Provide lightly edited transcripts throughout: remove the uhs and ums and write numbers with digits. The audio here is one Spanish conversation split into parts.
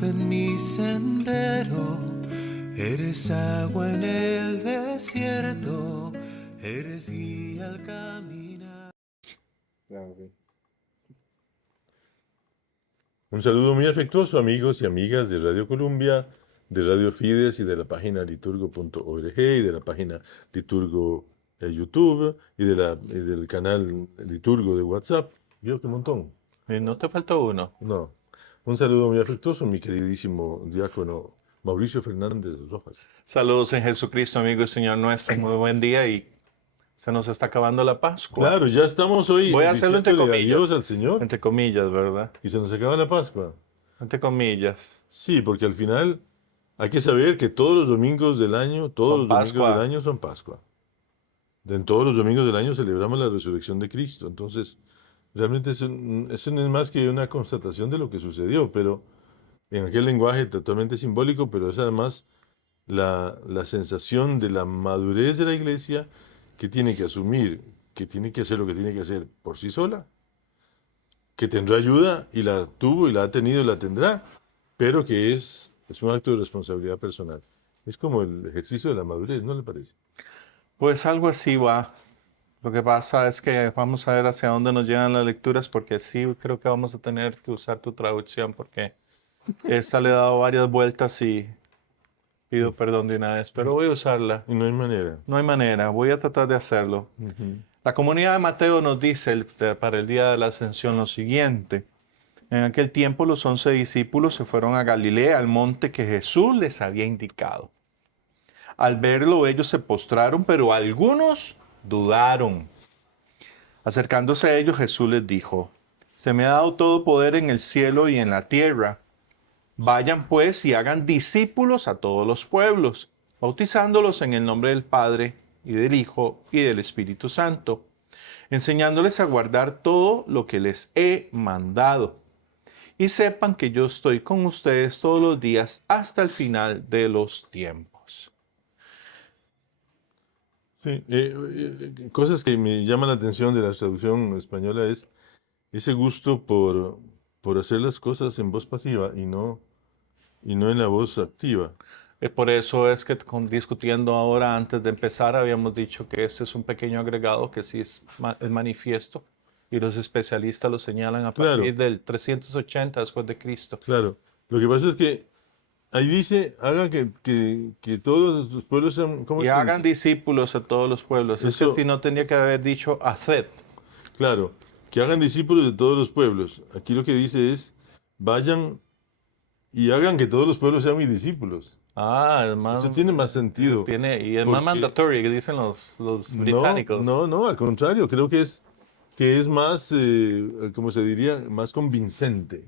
luz en mi sendero, eres agua en el desierto, eres guía al caminar. Un saludo muy afectuoso, amigos y amigas de Radio Columbia, de Radio Fides y de la página liturgo.org y de la página Liturgo YouTube y del canal Liturgo de WhatsApp. ¿Vio qué montón? No te faltó uno. No. Un saludo muy afectuoso, mi queridísimo diácono Mauricio Fernández Rojas. Saludos en Jesucristo, amigo y Señor nuestro. Muy buen día y se nos está acabando la Pascua. Claro, ya estamos hoy Voy a hacerlo entre diciéndole comillas. adiós al Señor Entre comillas, ¿verdad? y se nos acaba la Pascua. Entre comillas. Sí, porque al final hay que saber que todos los domingos del año, todos Son los domingos Pascua. del año son Pascua. En todos los domingos del año celebramos la resurrección de Cristo. Entonces, realmente eso no es más que una constatación de lo que sucedió, pero en aquel lenguaje totalmente simbólico, pero es además la sensación de la madurez de la iglesia que tiene que asumir, que tiene que hacer lo que tiene que hacer por sí sola, que tendrá ayuda y la tuvo y la ha tenido y la tendrá, pero que es un acto de responsabilidad personal. Es como el ejercicio de la madurez, ¿no le parece? Pues algo así va. Lo que pasa es que vamos a ver hacia dónde nos llegan las lecturas, porque sí creo que vamos a tener que usar tu traducción, porque esta le he dado varias vueltas y pido perdón de una vez, pero voy a usarla. Y no hay manera. No hay manera, voy a tratar de hacerlo. Ujú. La comunidad de Mateo nos dice para el día de la ascensión lo siguiente. En aquel tiempo los 11 discípulos se fueron a Galilea, al monte que Jesús les había indicado. Al verlo ellos se postraron, pero algunos dudaron. Acercándose a ellos Jesús les dijo, se me ha dado todo poder en el cielo y en la tierra. Vayan pues y hagan discípulos a todos los pueblos, bautizándolos en el nombre del Padre y del Hijo y del Espíritu Santo, enseñándoles a guardar todo lo que les he mandado. Y sepan que yo estoy con ustedes todos los días hasta el final de los tiempos. Sí, cosas que me llaman la atención de la traducción española es ese gusto por hacer las cosas en voz pasiva y no en la voz activa. Por eso es que discutiendo ahora, antes de empezar, habíamos dicho que este es un pequeño agregado que sí es manifiesto y los especialistas lo señalan a Claro. partir del 380 después de Cristo. Claro, lo que pasa es que ahí dice, haga que todos los pueblos sean... ¿cómo Y es que hagan dice? discípulos a todos los pueblos. Es que Eso- al fin no tendría que haber dicho haced. Claro, que hagan discípulos de todos los pueblos. Aquí lo que dice es, vayan y hagan que todos los pueblos sean mis discípulos. Ah, es más, Eso tiene más sentido. y es más porque- mandatory, que dicen los británicos. No, al contrario, creo que es más, como se diría, más convincente.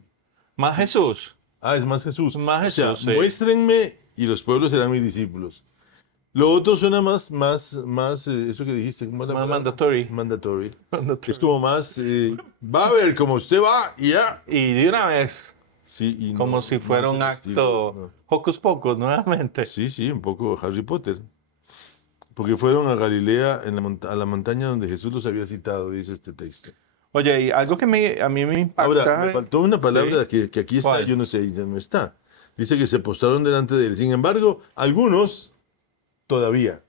Más Jesús. Ah, es más Jesús. Más O sea, Jesús, sí. muéstrenme y los pueblos serán mis discípulos. Lo otro suena más eso que dijiste. ¿Cómo es la Más palabra? mandatory. Mandatory. Es como más, va a ver, como usted va y ya. Y de una vez, Sí, y como no- si no fuera es un el acto estilo, hocus pocus nuevamente. no. Sí, un poco Harry Potter. Porque fueron a Galilea, a la montaña donde Jesús los había citado, dice este texto. Oye, y algo que a mí me impacta. Ahora, me faltó una palabra Sí. que aquí está, ¿Cuál? yo no sé, ya no está. Dice que se postraron delante de él. Sin embargo, algunos todavía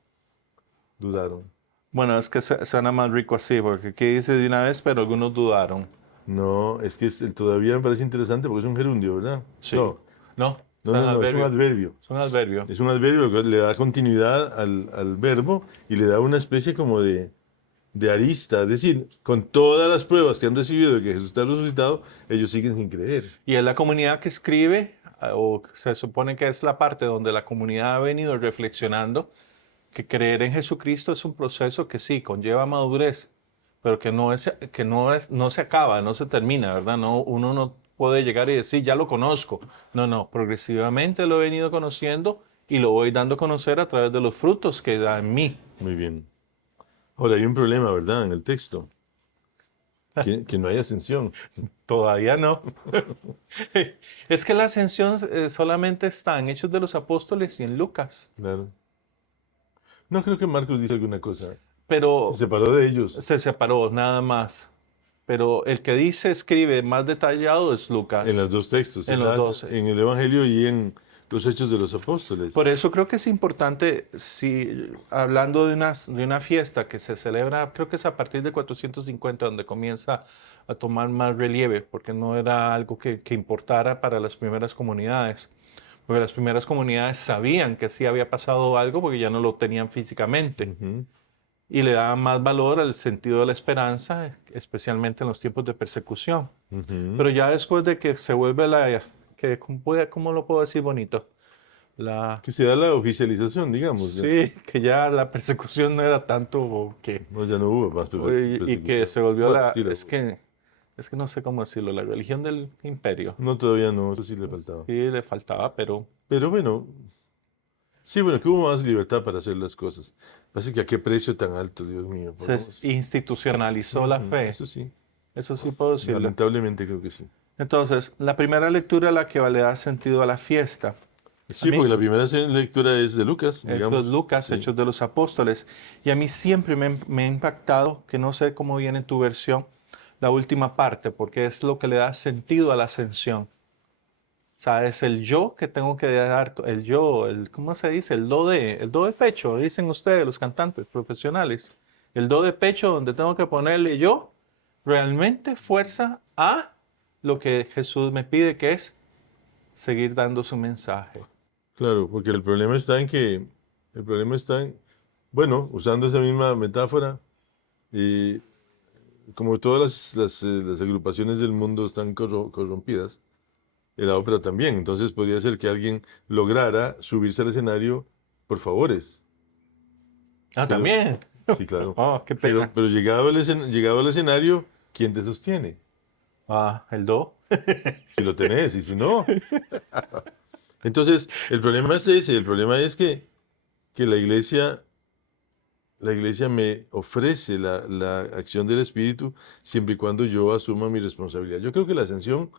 dudaron. Bueno, es que suena más rico así, porque aquí dice de una vez, pero algunos dudaron. No, es que el todavía me parece interesante porque es un gerundio, ¿verdad? Sí. No, No, es un adverbio. Es un adverbio. Es un adverbio que le da continuidad al verbo y le da una especie como de arista. Es decir, con todas las pruebas que han recibido de que Jesús está resucitado, ellos siguen sin creer. Y es la comunidad que escribe, o se supone que es la parte donde la comunidad ha venido reflexionando, que creer en Jesucristo es un proceso que sí, conlleva madurez, pero que no se acaba, no se termina, ¿verdad? No, uno no puede llegar y decir, ya lo conozco. No, progresivamente lo he venido conociendo y lo voy dando a conocer a través de los frutos que da en mí. Muy bien. Ahora, hay un problema, ¿verdad? En el texto. Que no hay ascensión. Todavía no. Es que la ascensión solamente está en Hechos de los Apóstoles y en Lucas. Claro. No creo que Marcos dice alguna cosa. Pero Se separó de ellos. se separó, nada más. pero el que dice, escribe más detallado es Lucas. En los dos textos, En los dos. en el Evangelio y en los Hechos de los Apóstoles. Por eso creo que es importante, si hablando de una fiesta que se celebra, creo que es a partir de 450 donde comienza a tomar más relieve, porque no era algo que importara para las primeras comunidades. Porque las primeras comunidades sabían que sí había pasado algo porque ya no lo tenían físicamente. Ujú. Y le daban más valor al sentido de la esperanza, especialmente en los tiempos de persecución. Ujú. Pero ya después de que se vuelve ¿cómo lo puedo decir bonito? Que se da la oficialización, digamos. Ya. Sí, que ya la persecución no era tanto que... No, ya no hubo más Y que persecución. se volvió Bueno, sí, es que no sé cómo decirlo, la religión del imperio. no, todavía no, eso sí le faltaba. Sí, le faltaba, pero Pero bueno, sí, bueno, que hubo más libertad para hacer las cosas. Pasa que a qué precio tan alto, Dios mío, por se favor. institucionalizó la Ujú, fe. eso sí, Eso sí puedo decirlo. lamentablemente creo que sí. Entonces, la primera lectura la que le da sentido a la fiesta. A Sí, mí, porque la primera lectura es de Lucas, eso es digamos. Lucas, Sí. Hechos de los Apóstoles. Y a mí siempre me ha impactado, que no sé cómo viene en tu versión, la última parte, porque es lo que le da sentido a la ascensión. O sea, es el yo que tengo que dar, el yo, ¿cómo se dice? El do de pecho, dicen ustedes, los cantantes profesionales. El do de pecho donde tengo que ponerle yo realmente fuerza a lo que Jesús me pide, que es seguir dando su mensaje. Claro, porque el problema está en, bueno, usando esa misma metáfora, eh, como todas las agrupaciones del mundo están corrompidas, la ópera también. Entonces podría ser que alguien lograra subirse al escenario por favores. Ah, Pero, también. sí, claro. Oh, qué pena. Pero llegado al escenario, ¿quién te sostiene? Ah, el do. Si lo tenés y si no. Entonces, el problema es ese. El problema es que la iglesia me ofrece la acción del Espíritu siempre y cuando yo asuma mi responsabilidad. Yo creo que la ascensión,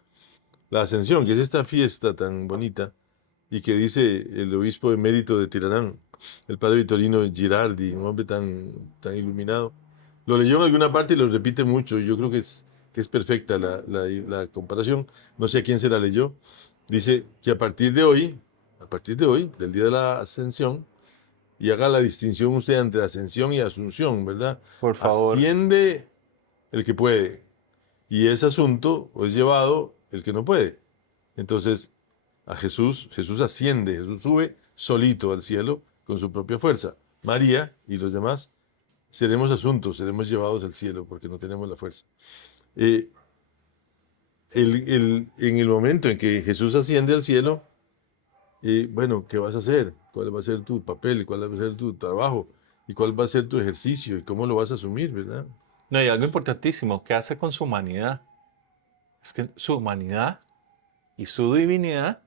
que es esta fiesta tan bonita, y que dice el obispo emérito de Tirana, el padre Vittorino Girardi, un hombre tan iluminado, lo leyó en alguna parte y lo repite mucho, y yo creo que es perfecta la comparación, no sé a quién se la leyó, dice que a partir de hoy, del día de la ascensión, y haga la distinción usted entre ascensión y asunción, ¿verdad? Por favor. Asciende el que puede, y es asunto o es llevado el que no puede. Entonces, a Jesús asciende, Jesús sube solito al cielo con su propia fuerza. María y los demás seremos asuntos, seremos llevados al cielo porque no tenemos la fuerza. Eh, en el momento en que Jesús asciende al cielo, bueno, ¿qué vas a hacer? ¿Cuál va a ser tu papel? ¿Cuál va a ser tu trabajo? ¿Y cuál va a ser tu ejercicio? ¿Y cómo lo vas a asumir, verdad? No, y algo importantísimo, ¿qué hace con su humanidad? Es que su humanidad y su divinidad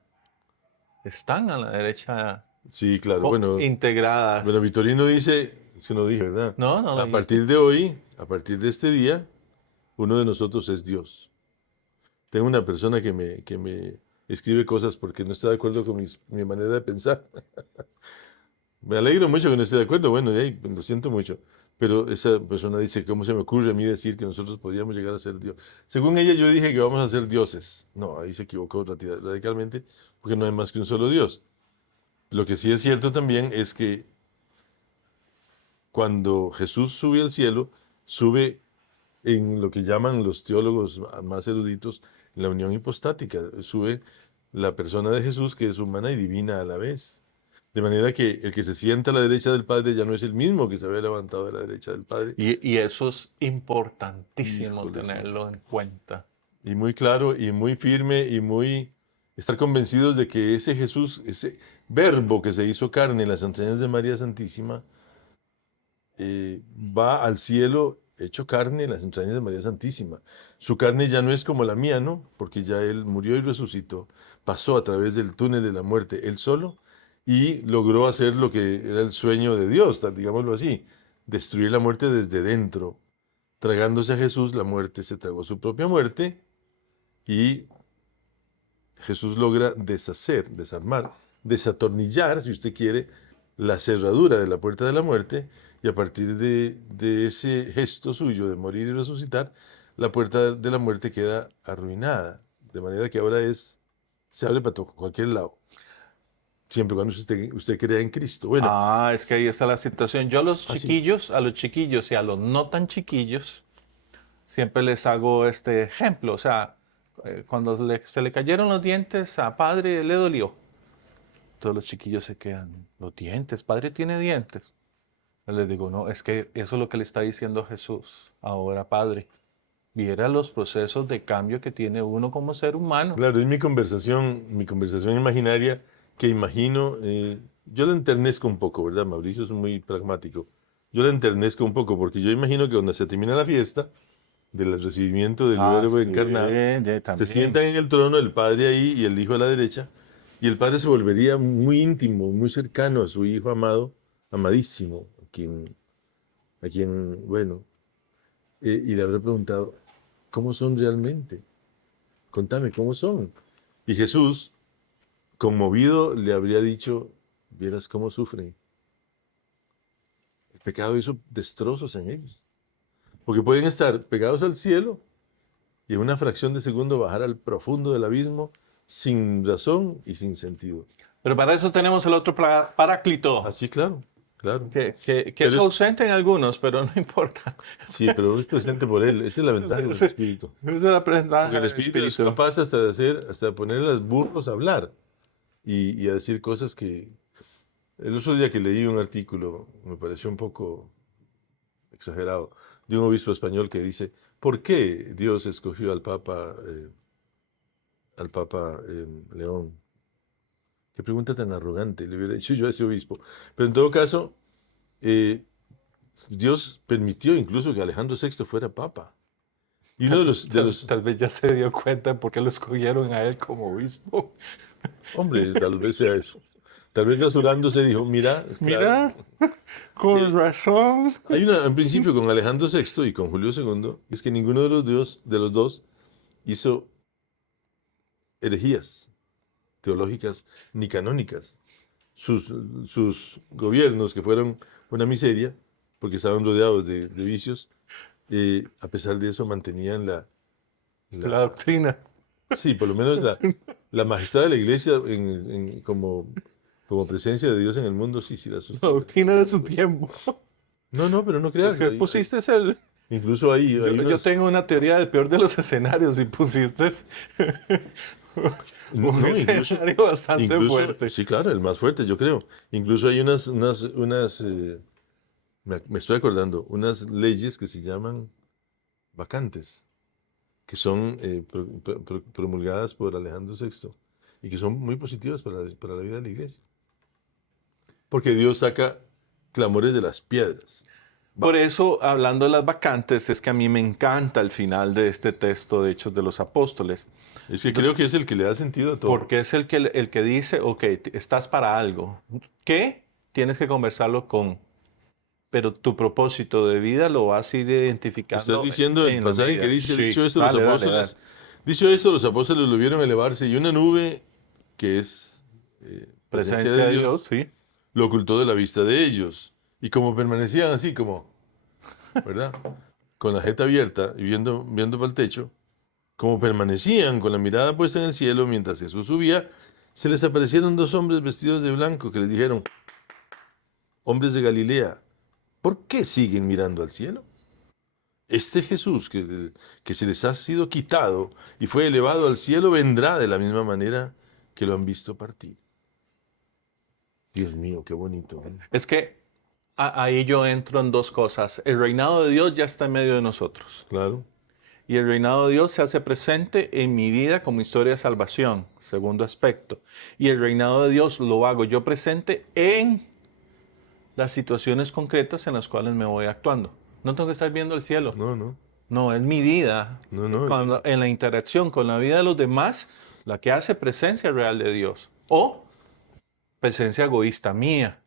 están a la derecha Sí, claro. Bueno, integradas. Victorino dice, se lo dije, ¿verdad? No, no lo A dijiste. partir de hoy, a partir de este día, uno de nosotros es Dios. Tengo una persona que me escribe cosas porque no está de acuerdo con mi manera de pensar. Me alegro mucho que no esté de acuerdo, bueno, lo siento mucho. Pero esa persona dice, ¿cómo se me ocurre a mí decir que nosotros podríamos llegar a ser Dios? Según ella, yo dije que vamos a ser dioses. No, ahí se equivocó radicalmente, porque no hay más que un solo Dios. Lo que sí es cierto también es que cuando Jesús sube al cielo, sube en lo que llaman los teólogos más eruditos, la unión hipostática. Sube la persona de Jesús, que es humana y divina a la vez. De manera que el que se sienta a la derecha del Padre ya no es el mismo que se había levantado de la derecha del Padre. Y eso es importantísimo Híjole, sí. tenerlo en cuenta. Y muy claro y muy firme y muy estar convencidos de que ese Jesús, ese verbo que se hizo carne en las entrañas de María Santísima, va al cielo hecho carne en las entrañas de María Santísima. Su carne ya no es como la mía, ¿no? Porque ya Él murió y resucitó, pasó a través del túnel de la muerte Él solo y logró hacer lo que era el sueño de Dios, digámoslo así, destruir la muerte desde dentro. Tragándose a Jesús, la muerte se tragó su propia muerte y Jesús logra deshacer, desarmar, desatornillar, si usted quiere, la cerradura de la puerta de la muerte y a partir de ese gesto suyo de morir y resucitar, la puerta de la muerte queda arruinada. De manera que ahora se abre para cualquier lado. Siempre cuando usted crea en Cristo. Bueno, Es que ahí está la situación. Yo a los así. chiquillos, a los chiquillos y a los no tan chiquillos, siempre les hago este ejemplo. O sea, cuando se le cayeron los dientes a padre, le dolió. Todos los chiquillos se quedan, los dientes, padre tiene dientes. Yo les digo, no, es que eso es lo que le está diciendo Jesús. Ahora, padre, viera los procesos de cambio que tiene uno como ser humano. Claro, es mi conversación imaginaria que imagino, yo la enternezco un poco, ¿verdad? Mauricio es muy pragmático. Yo la enternezco un poco porque yo imagino que cuando se termina la fiesta del recibimiento del Verbo Sí, encarnado, se también. sientan en el trono el Padre ahí y el Hijo a la derecha, y el Padre se volvería muy íntimo, muy cercano a su Hijo amado, amadísimo, a quien bueno, y le habrá preguntado, ¿cómo son realmente? Contame, ¿cómo son? Y Jesús, conmovido, le habría dicho, vieras cómo sufren. El pecado hizo destrozos en ellos. Porque pueden estar pegados al cielo y en una fracción de segundo bajar al profundo del abismo sin razón y sin sentido. Pero para eso tenemos el otro paráclito, Así, claro, claro. que Pero es ausente en algunos, pero no importa. sí, pero es presente por él. Esa es la ventaja del Espíritu. Esa es la presentación Porque el del Espíritu es capaz hasta poner a los burros a hablar y a decir cosas que... El otro día que leí un artículo, me pareció un poco exagerado, de un obispo español que dice, ¿por qué Dios escogió al Papa León? Qué pregunta tan arrogante, le hubiera dicho yo a ese obispo. Pero en todo caso, eh, Dios permitió incluso que Alejandro VI fuera papa. Y uno Tal vez ya se dio cuenta por qué lo escogieron a él como obispo. hombre, tal vez sea eso. Tal vez rasurándose dijo, mira, claro, Mira, con razón. hay un principio con Alejandro VI y con Julio II, es que ninguno de los dos hizo herejías teológicas ni canónicas. Sus gobiernos, que fueron una miseria, porque estaban rodeados de vicios, a pesar de eso mantenían La la- doctrina. sí, por lo menos la majestad de la iglesia como presencia de Dios en el mundo, sí la La sostiene. doctrina de su tiempo. No, pero no Es creas. que pusiste el... Incluso hay Yo unos... tengo una teoría del peor de los escenarios y pusiste un No, escenario bastante fuerte. sí, claro, el más fuerte, yo creo. Incluso hay me estoy acordando, unas leyes que se llaman vacantes, que son promulgadas por Alejandro VI y que son muy positivas para la vida de la iglesia. Porque Dios saca clamores de las piedras. Por eso, hablando de las vacantes, es que a mí me encanta el final de este texto de Hechos de los Apóstoles, Es que creo que es el que le da sentido a todo. porque es el que dice, ok, estás para algo. ¿Qué? Tienes que conversarlo pero tu propósito de vida lo vas a ir identificando Estás diciendo el en la pasaje que medida. dice, Sí, dicho esto, dale, los dale, apóstoles, dale. dicho esto, los apóstoles lo vieron elevarse y una nube que es presencia de Dios sí. lo ocultó de la vista de ellos. Y como permanecían así, ¿verdad? Con la jeta abierta y viendo para el techo, como permanecían con la mirada puesta en el cielo mientras Jesús subía, se les aparecieron dos hombres vestidos de blanco que les dijeron, hombres de Galilea, ¿por qué siguen mirando al cielo? Este Jesús que se les ha sido quitado y fue elevado al cielo vendrá de la misma manera que lo han visto partir. Dios mío, qué bonito. Es que ahí yo entro en dos cosas. El reinado de Dios ya está en medio de nosotros. Claro. Y el reinado de Dios se hace presente en mi vida como historia de salvación, segundo aspecto. Y el reinado de Dios lo hago yo presente en las situaciones concretas en las cuales me voy actuando. No tengo que estar viendo el cielo. No. No, es mi vida. No. En la interacción con la vida de los demás, la que hace presencia real de Dios. O presencia egoísta mía,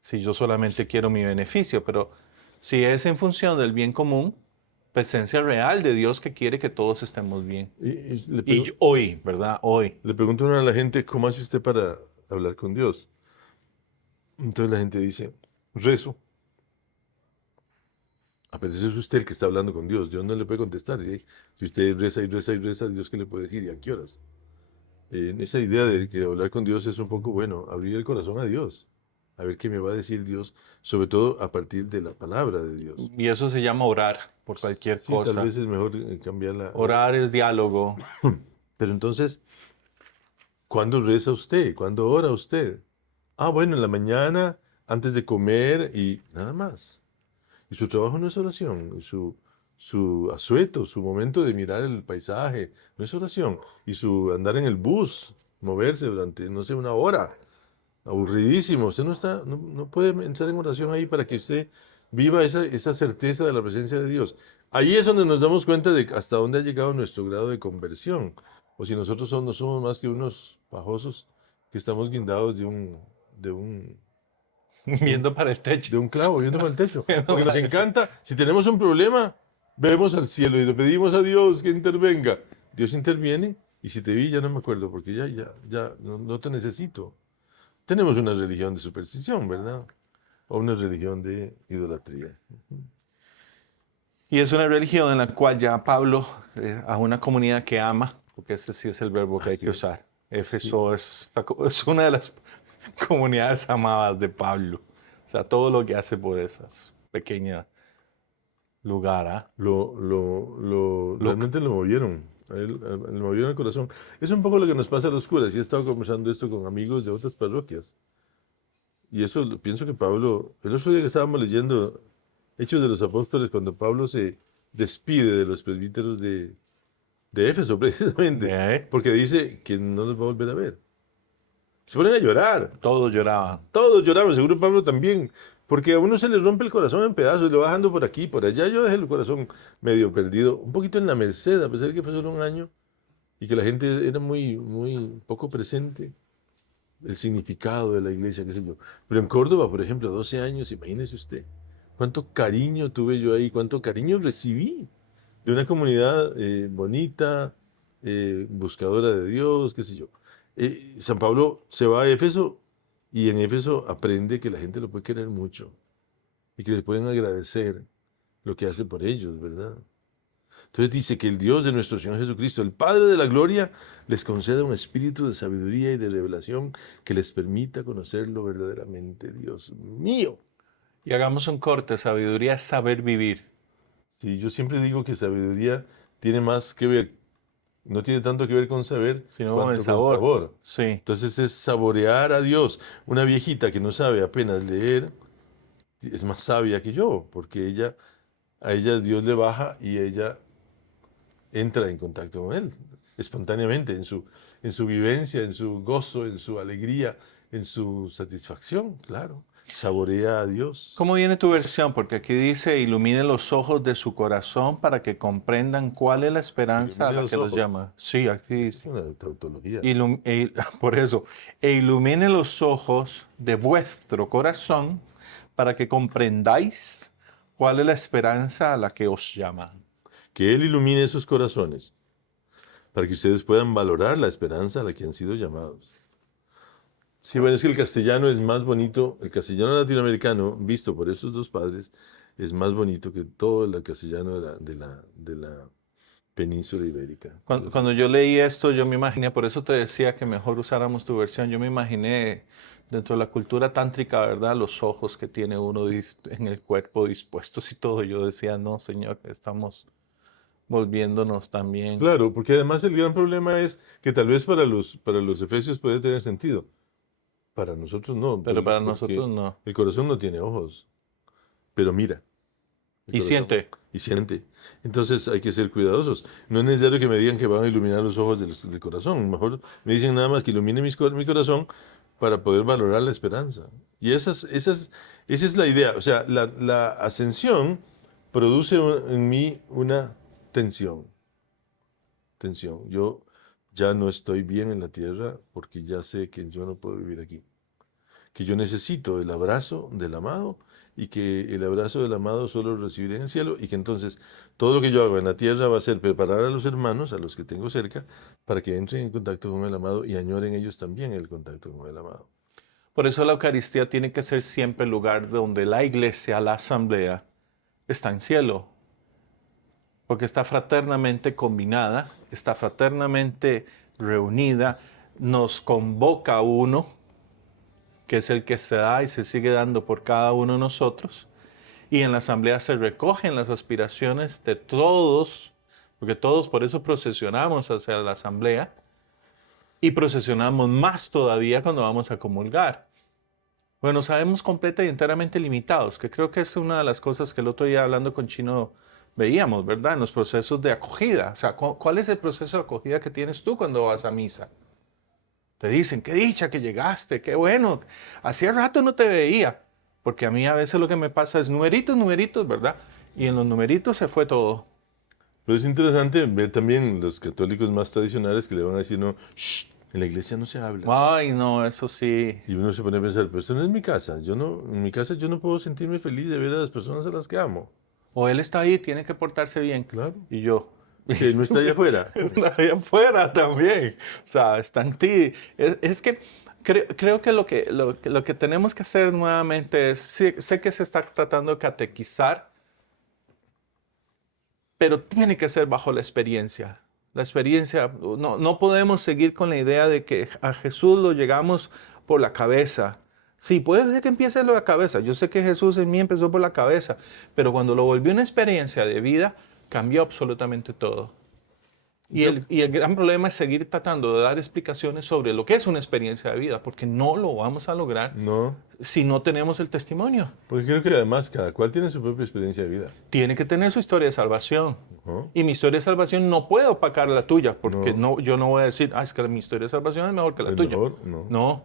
si yo solamente quiero mi beneficio. Pero si es en función del bien común, presencia real de Dios que quiere que todos estemos bien. Hoy, ¿verdad? Hoy. Le pregunto a la gente, ¿cómo hace usted para hablar con Dios? Entonces la gente dice, rezo. a veces es usted el que está hablando con Dios. Dios no le puede contestar. ¿Sí? Si usted reza y reza y reza, Dios qué le puede decir y a qué horas. Esa idea de que hablar con Dios es un poco, bueno, abrir el corazón a Dios, a ver qué me va a decir Dios, sobre todo a partir de la palabra de Dios. Y eso se llama orar por cualquier Sí, tal cosa. vez es mejor cambiar Orar es diálogo. Pero entonces, ¿cuándo reza usted? ¿Cuándo ora usted? Ah, bueno, en la mañana, antes de comer y nada más. Y su trabajo no es oración, y su asueto, su momento de mirar el paisaje, no es oración. Y su andar en el bus, moverse durante, no sé, una hora, aburridísimo. Usted no puede entrar en oración ahí para que usted viva esa certeza de la presencia de Dios. Ahí es donde nos damos cuenta de hasta dónde ha llegado nuestro grado de conversión. O si nosotros no somos más que unos pajosos que estamos guindados de un Viendo para el de techo. un clavo viendo para el techo. Porque nos encanta, si tenemos un problema, vemos al cielo y le pedimos a Dios que intervenga. Dios interviene y si te vi ya no me acuerdo porque ya no te necesito. Tenemos una religión de superstición, ¿verdad? O una religión de idolatría. Y es una religión en la cual ya Pablo, a una comunidad que ama, porque ese sí es el verbo que hay que usar. Éfeso es una de las comunidades amadas de Pablo. O sea, todo lo que hace por esas pequeñas lugares. ¿Ah? Realmente lo movieron. Le movieron el corazón. Es un poco lo que nos pasa a los curas. Y he estado conversando esto con amigos de otras parroquias. Y eso pienso que Pablo, el otro día que estábamos leyendo Hechos de los Apóstoles, cuando Pablo se despide de los presbíteros de Éfeso, precisamente, ¿Eh? porque dice que no los va a volver a ver. Se ponen a llorar. Todos lloraban. Todos lloramos, seguro Pablo también, porque a uno se le rompe el corazón en pedazos, lo va dejando por aquí, por allá. Yo dejé el corazón medio perdido, un poquito en la merced, a pesar de que pasó un año y que la gente era muy poco presente, el significado de la iglesia, qué sé yo. Pero en Córdoba, por ejemplo, 12 años, imagínese usted, cuánto cariño tuve yo ahí, cuánto cariño recibí de una comunidad bonita, buscadora de Dios, qué sé yo. San Pablo se va a Éfeso y en Éfeso aprende que la gente lo puede querer mucho y que les pueden agradecer lo que hace por ellos, ¿verdad? Entonces dice que el Dios de nuestro Señor Jesucristo, el Padre de la Gloria, les conceda un espíritu de sabiduría y de revelación que les permita conocerlo verdaderamente, Dios mío. Y hagamos un corte. Sabiduría es saber vivir. Sí, yo siempre digo que sabiduría tiene más que ver, no tiene tanto que ver con saber, Sino cuanto el con sabor. sabor. Sí. Entonces es saborear a Dios. Una viejita que no sabe apenas leer es más sabia que yo, porque a ella Dios le baja y ella entra en contacto con Él, espontáneamente, en su vivencia, en su gozo, en su alegría, en su satisfacción, claro. Saborea a Dios. ¿Cómo viene tu versión? Porque aquí dice, ilumine los ojos de su corazón para que comprendan cuál es la esperanza a Ilumine la los que los ojos. llama. Sí, aquí Es dice. una tautología. Por eso, e ilumine los ojos de vuestro corazón para que comprendáis cuál es la esperanza a la que os llama. Que Él ilumine sus corazones para que ustedes puedan valorar la esperanza a la que han sido llamados. Sí, bueno, es que el castellano es más bonito, el castellano latinoamericano, visto por estos dos padres, es más bonito que todo el castellano de la península ibérica. Cuando yo leí esto, yo me imaginé, por eso te decía que mejor usáramos tu versión, yo me imaginé dentro de la cultura tántrica, ¿verdad? Los ojos que tiene uno en el cuerpo dispuestos y todo. Yo decía, no, Señor, estamos volviéndonos también. Claro, porque además el gran problema es que tal vez para los efesios puede tener sentido. Para nosotros no, Pero para porque nosotros no. el corazón no tiene ojos, pero mira. El Y corazón. siente. Y siente. Entonces hay que ser cuidadosos. No es necesario que me digan que van a iluminar los ojos del corazón. Mejor me dicen nada más que ilumine mi corazón para poder valorar la esperanza. Y esa es la idea. O sea, la ascensión produce en mí una tensión. Tensión. Yo ya no estoy bien en la tierra porque ya sé que yo no puedo vivir aquí. Que yo necesito el abrazo del amado y que el abrazo del amado solo lo recibiré en el cielo y que entonces todo lo que yo hago en la tierra va a ser preparar a los hermanos, a los que tengo cerca, para que entren en contacto con el amado y añoren ellos también el contacto con el amado. Por eso la Eucaristía tiene que ser siempre el lugar donde la iglesia, la asamblea, está en cielo, porque está fraternamente combinada, está fraternamente reunida, nos convoca a uno, que es el que se da y se sigue dando por cada uno de nosotros, y en la asamblea se recogen las aspiraciones de todos, porque todos por eso procesionamos hacia la asamblea, y procesionamos más todavía cuando vamos a comulgar. Bueno, sabemos completa y enteramente limitados, que creo que es una de las cosas que el otro día hablando con Chino veíamos, ¿verdad? En los procesos de acogida. O sea, ¿cuál es el proceso de acogida que tienes tú cuando vas a misa? Te dicen, qué dicha que llegaste, qué bueno, hacía rato no te veía. Porque a mí a veces lo que me pasa es numeritos, numeritos, ¿verdad? Y en los numeritos se fue todo. Pero es interesante ver también los católicos más tradicionales que le van a decir, no, "Shh, en la iglesia no se habla". Ay, no, eso sí. Y uno se pone a pensar, pero esto no es mi casa. En mi casa yo no puedo sentirme feliz de ver a las personas a las que amo. O él está ahí, tiene que portarse bien. Claro. Y yo, Que no está allá afuera. está ahí afuera también. O sea, está en ti. Es que creo que lo que tenemos que hacer nuevamente es, sé que se está tratando de catequizar, pero tiene que ser bajo la experiencia. La experiencia, no podemos seguir con la idea de que a Jesús lo llegamos por la cabeza. Sí, puede ser que empiece por la cabeza. Yo sé que Jesús en mí empezó por la cabeza, pero cuando lo volvió una experiencia de vida, cambió absolutamente todo. Y el gran problema es seguir tratando de dar explicaciones sobre lo que es una experiencia de vida, porque no lo vamos a lograr No, si no tenemos el testimonio. porque creo que además cada cual tiene su propia experiencia de vida. Tiene que tener su historia de salvación. ¿No? Y mi historia de salvación no puede opacar la tuya, porque No. yo no voy a decir, es que mi historia de salvación es mejor que la Es tuya. mejor, no. No,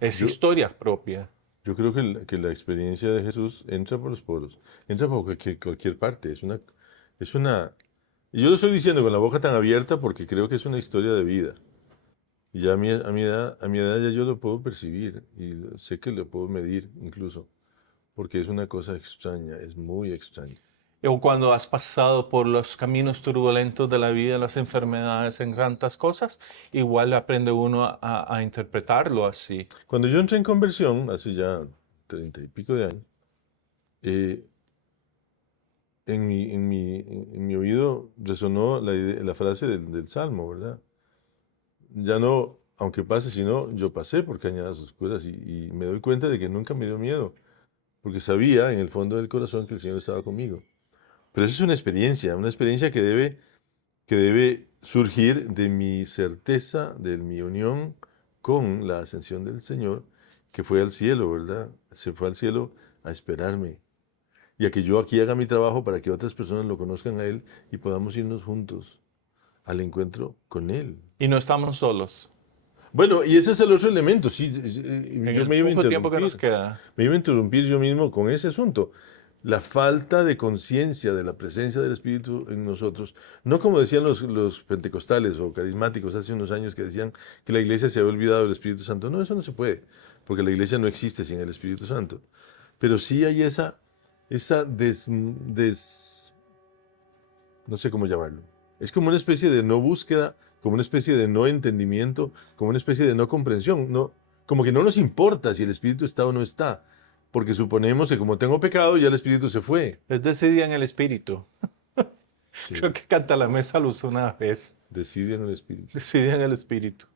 es Yo- historia propia. Yo creo que la experiencia de Jesús entra por los poros, entra por cualquier parte. Y yo lo estoy diciendo con la boca tan abierta porque creo que es una historia de vida. Y ya a mi edad ya yo lo puedo percibir y sé que lo puedo medir incluso, porque es una cosa extraña, es muy extraña. O cuando has pasado por los caminos turbulentos de la vida, las enfermedades, en tantas cosas, igual aprende uno a interpretarlo así. Cuando yo entré en conversión, hace ya 30 y pico de años, eh, en mi oído resonó la frase del Salmo, ¿verdad? Ya no, aunque pase, sino yo pasé por cañadas oscuras y me doy cuenta de que nunca me dio miedo, porque sabía en el fondo del corazón que el Señor estaba conmigo. Pero esa es una experiencia que debe surgir de mi certeza, de mi unión con la ascensión del Señor, que fue al cielo, ¿verdad? Se fue al cielo a esperarme y a que yo aquí haga mi trabajo para que otras personas lo conozcan a Él y podamos irnos juntos al encuentro con Él. Y no estamos solos Bueno, y ese es el otro elemento. Sí, en yo el me iba a poco tiempo que nos interrumpir. queda. Me iba a interrumpir yo mismo con ese asunto. La falta de conciencia de la presencia del Espíritu en nosotros, no como decían los pentecostales o carismáticos hace unos años que decían que la iglesia se había olvidado del Espíritu Santo. No, eso no se puede, porque la iglesia no existe sin el Espíritu Santo. Pero sí hay esa no sé cómo llamarlo. Es como una especie de no búsqueda, como una especie de no entendimiento, como una especie de no comprensión. No, como que no nos importa si el Espíritu está o no está, porque suponemos que como tengo pecado ya el Espíritu se fue. Es decidir en el espíritu. Sí, Creo que Canta la Mesa lo usó una vez. decide en el Espíritu. Decidir en el espíritu.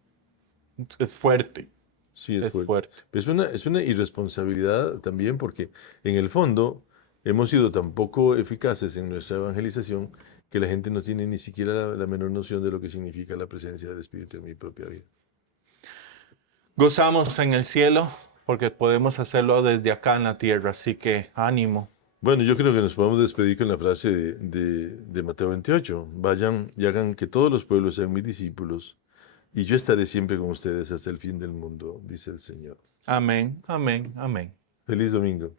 Es fuerte. Sí, Es fuerte. fuerte. Pero es una irresponsabilidad también porque en el fondo hemos sido tan poco eficaces en nuestra evangelización que la gente no tiene ni siquiera la menor noción de lo que significa la presencia del Espíritu en mi propia vida. Gozamos en el cielo porque podemos hacerlo desde acá en la tierra. Así que ánimo. Bueno, yo creo que nos podemos despedir con la frase de Mateo 28. Vayan y hagan que todos los pueblos sean mis discípulos, y yo estaré siempre con ustedes hasta el fin del mundo, dice el Señor. Amén, amén, amén. Feliz domingo.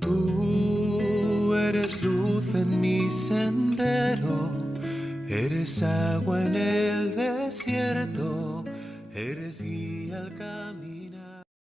Tú eres luz en mi sendero, eres agua en el desierto, eres guía al camino.